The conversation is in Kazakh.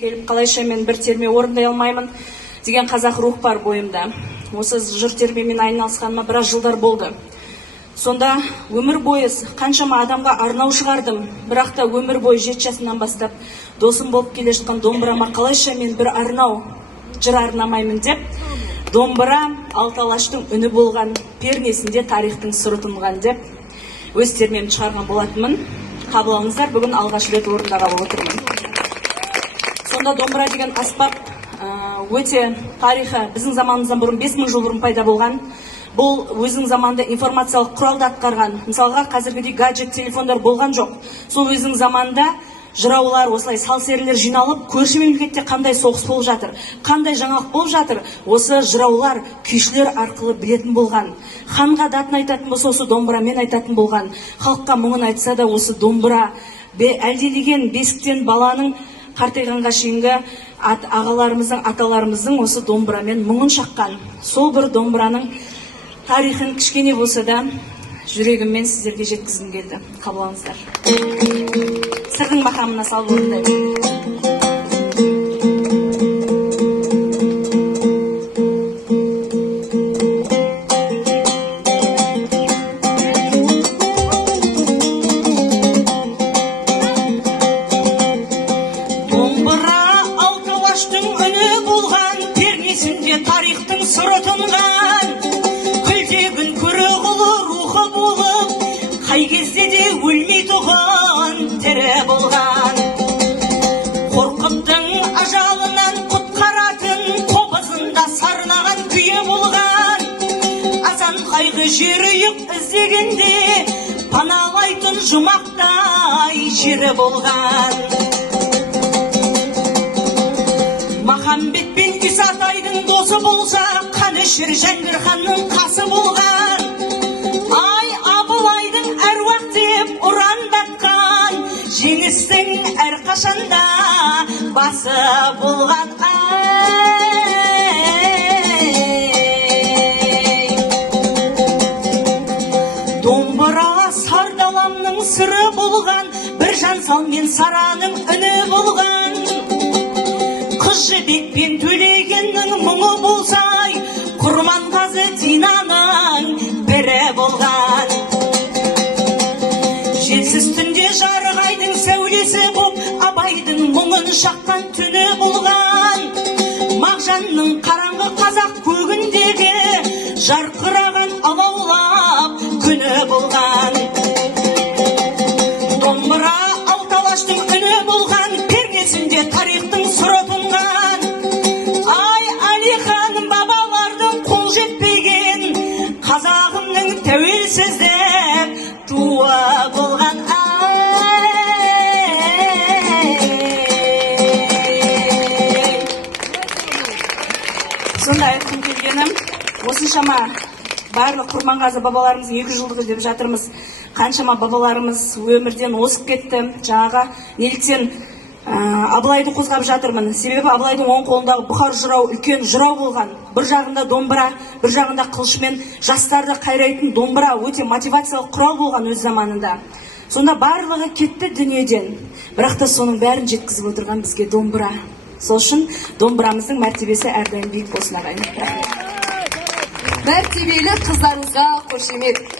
Келіп қалайша мен бір терме орындай алмаймын деген қазақ рух бар бойымда. Осы жыр термемен айналысқаныма біраз жылдар болды. Сонда өмір бойы қаншама адамға арнау шығардым, бірақ та өмір бойы 7 жасымнан бастап досым болып келе жатқан домбырама қалайша мен бір арнау жыр арнамаймын деп, домбыра алты алаштың үні болған, пернесінде тарихтың сыры тұнған деп өз термемді шығарған болатынмын. Қабыл алыңыздар, бүгін алғаш рет орындағалы отырмын. Сонда домбыра деген аспап өте тарихы біздің заманымыздан бұрын 5000 жыл бұрын пайда болған. Бұл өзінің заманында информациялық құралды атқарған. Мысалға қазіргідей гаджет телефондар болған жоқ. Сол өзінің заманында жыраулар, осылай сал-серілер жиналып, көрші мемлекетте қандай соғыс болып жатыр, қандай жаңалық болып жатыр, осы жыраулар, күйшілер арқылы білетін болған. Ханға датын айтатын болса, осы домбырамен айтатын болған. Халыққа мұңын айтса да осы домбыра. Әлдилеген бесіктен баланың қартайғанға шейінгі ағаларымыздың, аталарымыздың осы домбырамен мұңын шаққан. Сол бір домбыраның тарихын кішкене болса да жүрегіммен сіздерге жеткізгім келді. Қабыл алыңыздар. Сырдың мақамына салып орындаймын. Тарихтың сыры тұнған, күлтегін көрі құлы рухы болып, қай кезде де өлмей тұғын тірі болған. Қорқыптың ажалынан құтқаратын қобызында сарнаған күйе болған. Асан қайғы жерүйік іздегенде паналайтын жұмақтай жері болған. Махамбет пен Исатайдың досы болса, Қанішер Жәңгір ханның қасы болған. Ай, Абылайдың әруақ деп ұрандатқан, жеңістің әрқашанда басы болған. Домбыра сардаламның сыры болған, бір жансал мен сараның үні болған. Қыз жібек пен төлегеннің мұңы болсай, Құрманғазы Динаның бірі болған. Желсіз түнде жарық айдың сәулесі боп, Абайдың мұңын шаққан түні болған. Мағжанның қараңғы қазақ көгіндегі жарқыраған алаулап күні болған. Домбыра алты алаштың үні болған, пернесінде тарихтың сыры тұнған. Ай, Әлихан бабалардың қол жетпеген, қазағымның тәуелсіздік туы болған. Сонда айтқым келгенім, осыншама барлық Құрманғазы бабаларымыз 200 жылдығы деп жатырмыз. Қаншама бабаларымыз өмірден озып кетті. Жаңаға неліктен Абылайды қозғап жатырмын. Себебі Абылайдың оң қолындағы бұхар жырау үлкен жырау болған. Бір жағында домбыра, бір жағында қылышмен жастарды қайрайтын домбыра өте мотивациялық құрал болған өз заманында. Сонда барлығы кетті дүниеден. Бірақ та соның бәрін жеткізіп отырған бізге домбыра. Сол үшін домбырамыздың мәртебесі әрдайым биік болсын ағайын. Мәртебелі қыздарыңызға қошемет.